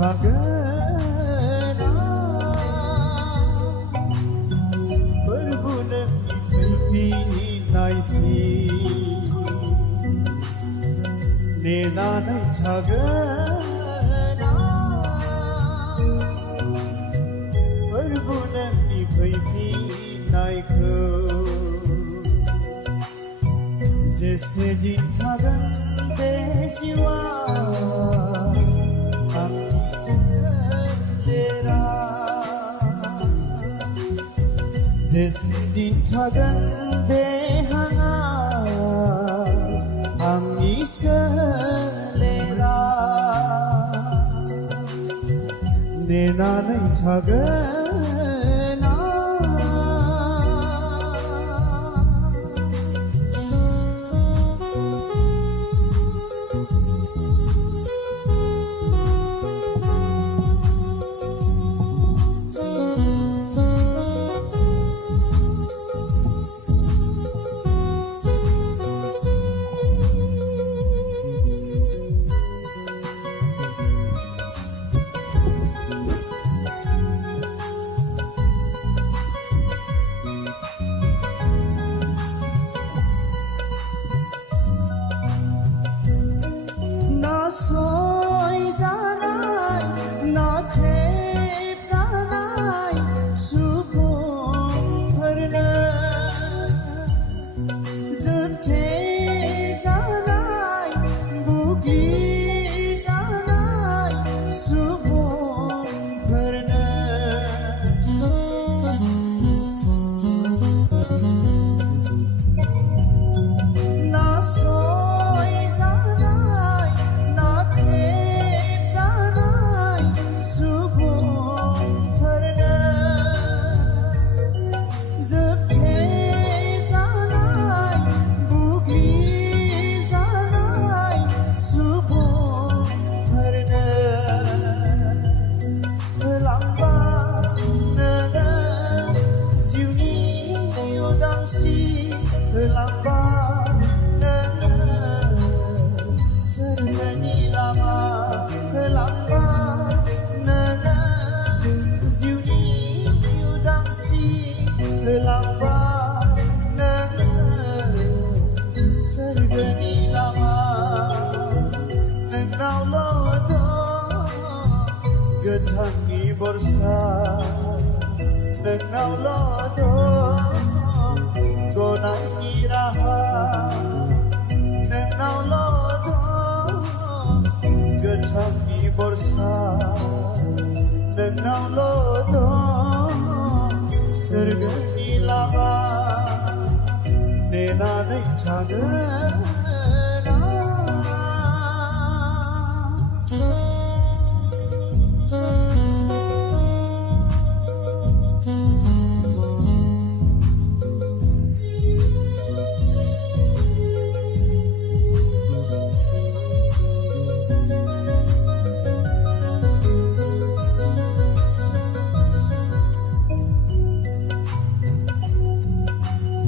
थागोना फोरबोनो फैफिननायसि नेनानै थागोना फोरबोनो फैफिननायखौ जेसे दिन थागोन बे जिउआ जेसे दिन थागोन बे हाङा आंनि सोलेरा नेनानै थागोन Getanggi borsa Nengau lodo Gonangi raha Nengau lodo Getanggi borsa Nengau lodo Sergani lama Nenanai tangan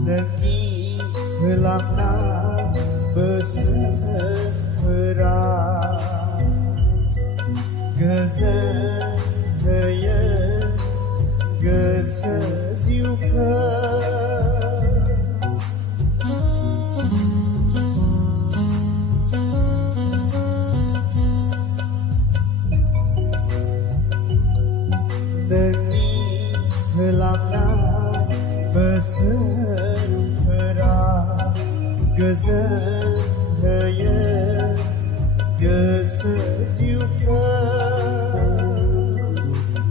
Nengi gelapna bersepera Gezen heye geseziuke Nengi gelapna bersepera Gezen heye geseziuke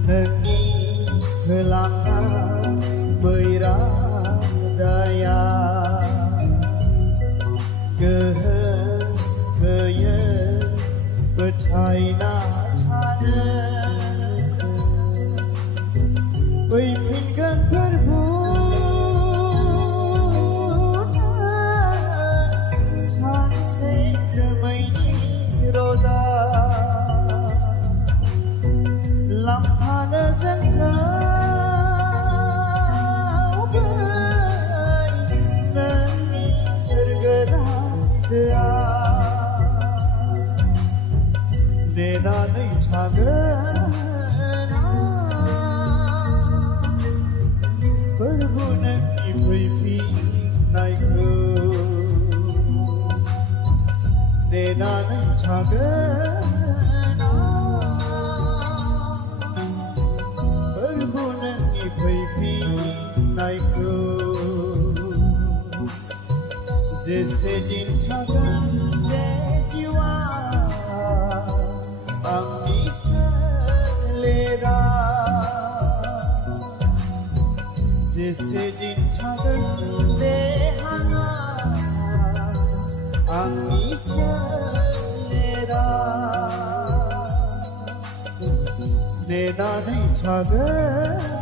Nengi gelapna beradaya Gehen heye betaina tane Fैफिनगोन सानसे जोमैनि रोदा लांफानो जोंखौ नोंनि सोरगो रायजोआ नेनानै थागोन फोरबो नोंनि फैफिननायखौ नेनानै थागोन फोरबो नोंनि फैफिननायखौ जेसे दिन थागोन बे जिउआ आंनि सोलेरा जेसे दिन थागोन बे हाङा आंनि सोलेरा नेनानै थागोन